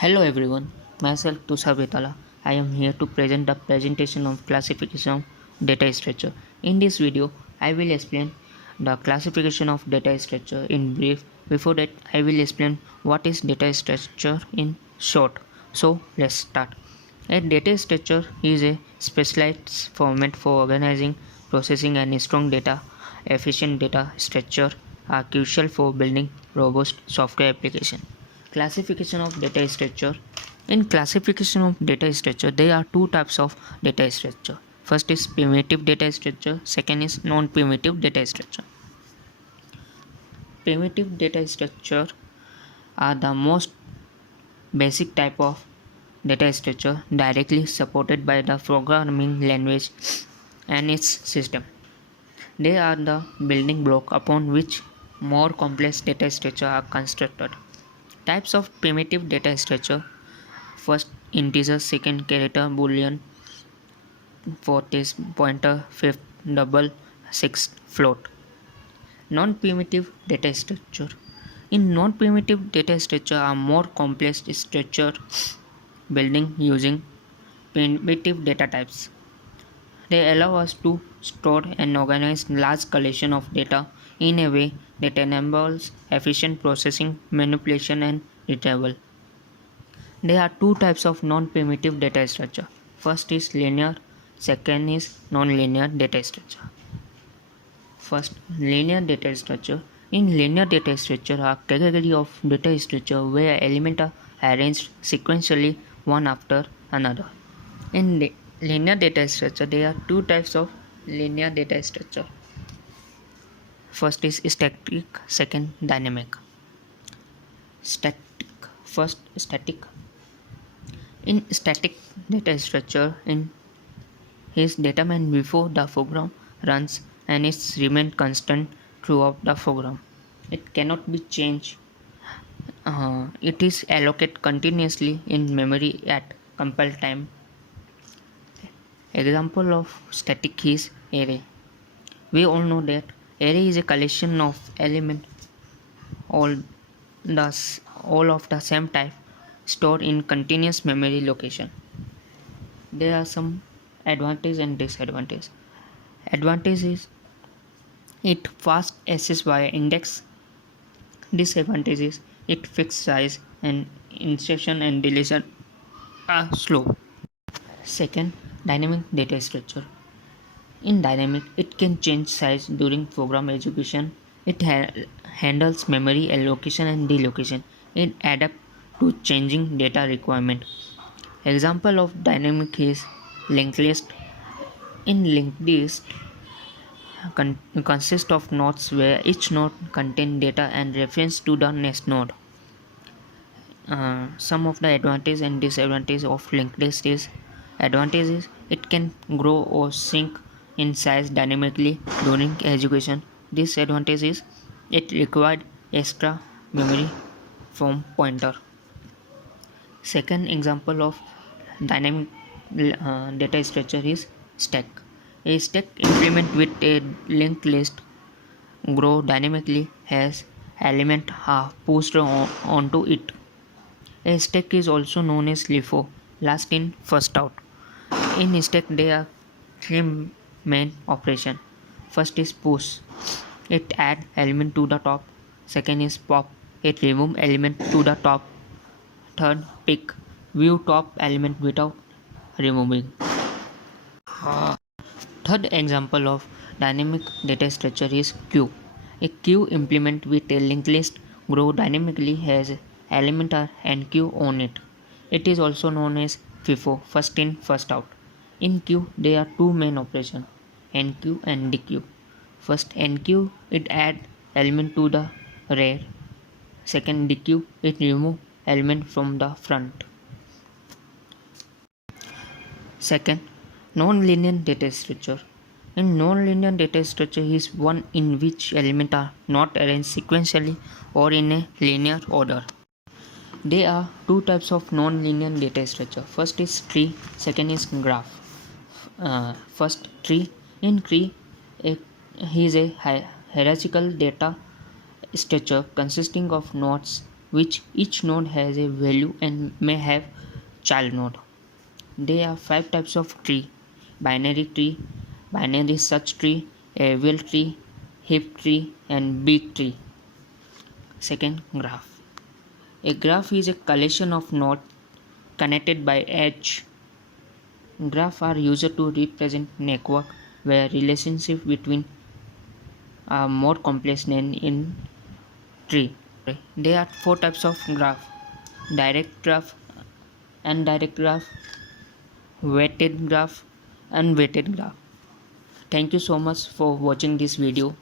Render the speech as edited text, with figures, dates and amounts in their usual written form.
Hello everyone, myself Tushar Betala. I am here to present the presentation of classification of data structure. In this video, I will explain the classification of data structure in brief. Before that, I will explain what is data structure in short. So let's start. A data structure is a specialized format for organizing, processing and storing data. Efficient data structure are crucial for building robust software application. Classification of data structure. In classification of data structure, there are two types of data structure. First is primitive data structure, second is non-primitive data structure. Primitive data structure are the most basic type of data structure directly supported by the programming language and its system. They are the building block upon which more complex data structure are constructed. Types of primitive data structure: first integer, second character, boolean, fourth is pointer, fifth double, sixth float. Non-primitive data structure. In non-primitive data structure are more complex structure building using primitive data types. They allow us to store and organize large collection of data in a way that enables efficient processing, manipulation and retrieval. There are two types of non-primitive data structure. First is linear, second is non-linear data structure. First, linear data structure. In linear data structure are category of data structure where elements are arranged sequentially one after another. In linear data structure, there are two types of linear data structure. First is static, second dynamic. Static. First, static. In static data structure, in is determined before the program runs and is remain constant throughout the program. It cannot be changed. It is allocated continuously in memory at compile time. Example of static is array. We all know that array is a collection of elements all all of the same type stored in continuous memory location. There are some advantage and disadvantage. Advantage is it fast access via index. Disadvantage is it fixed size and insertion and deletion are slow. Second, dynamic data structure. In dynamic, it can change size during program execution. It handles memory allocation and delocation. It adapts to changing data requirement. Example of dynamic is linked list. In linked list consists of nodes where each node contains data and reference to the next node. Some of the advantage and disadvantage of linked list is: advantage is it can grow or shrink in size dynamically during execution. Disadvantage is it required extra memory from pointer. Second example of dynamic data structure is stack. A stack implement with a linked list grow dynamically as elements are pushed onto it. A stack is also known as LIFO, last in first out. In stack there are three main operations. First is push. It add element to the top. Second is pop. It remove element to the top. Third, pick. View top element without removing. Third example of dynamic data structure is queue. A queue implement with a linked list grow dynamically has element and queue on it. It is also known as FIFO, first in first out. In queue there are two main operations, enqueue and dequeue. First, enqueue, it add element to the rear. Second, dequeue, it remove element from the front. Second, non-linear data structure. In non-linear data structure is one in which elements are not arranged sequentially or in a linear order. There are two types of non-linear data structure. First is tree, second is graph. First, tree. In tree, is a hierarchical data structure consisting of nodes which each node has a value and may have child node. There are 5 types of tree: binary, search tree, a wheel tree, heap tree, and big tree. Second, graph. A graph is a collection of nodes connected by edge. Graphs are used to represent network where relationships between are more complex than in tree. There are 4 types of graph: direct graph, indirect graph, weighted graph, and weighted graph. Thank you so much for watching this video.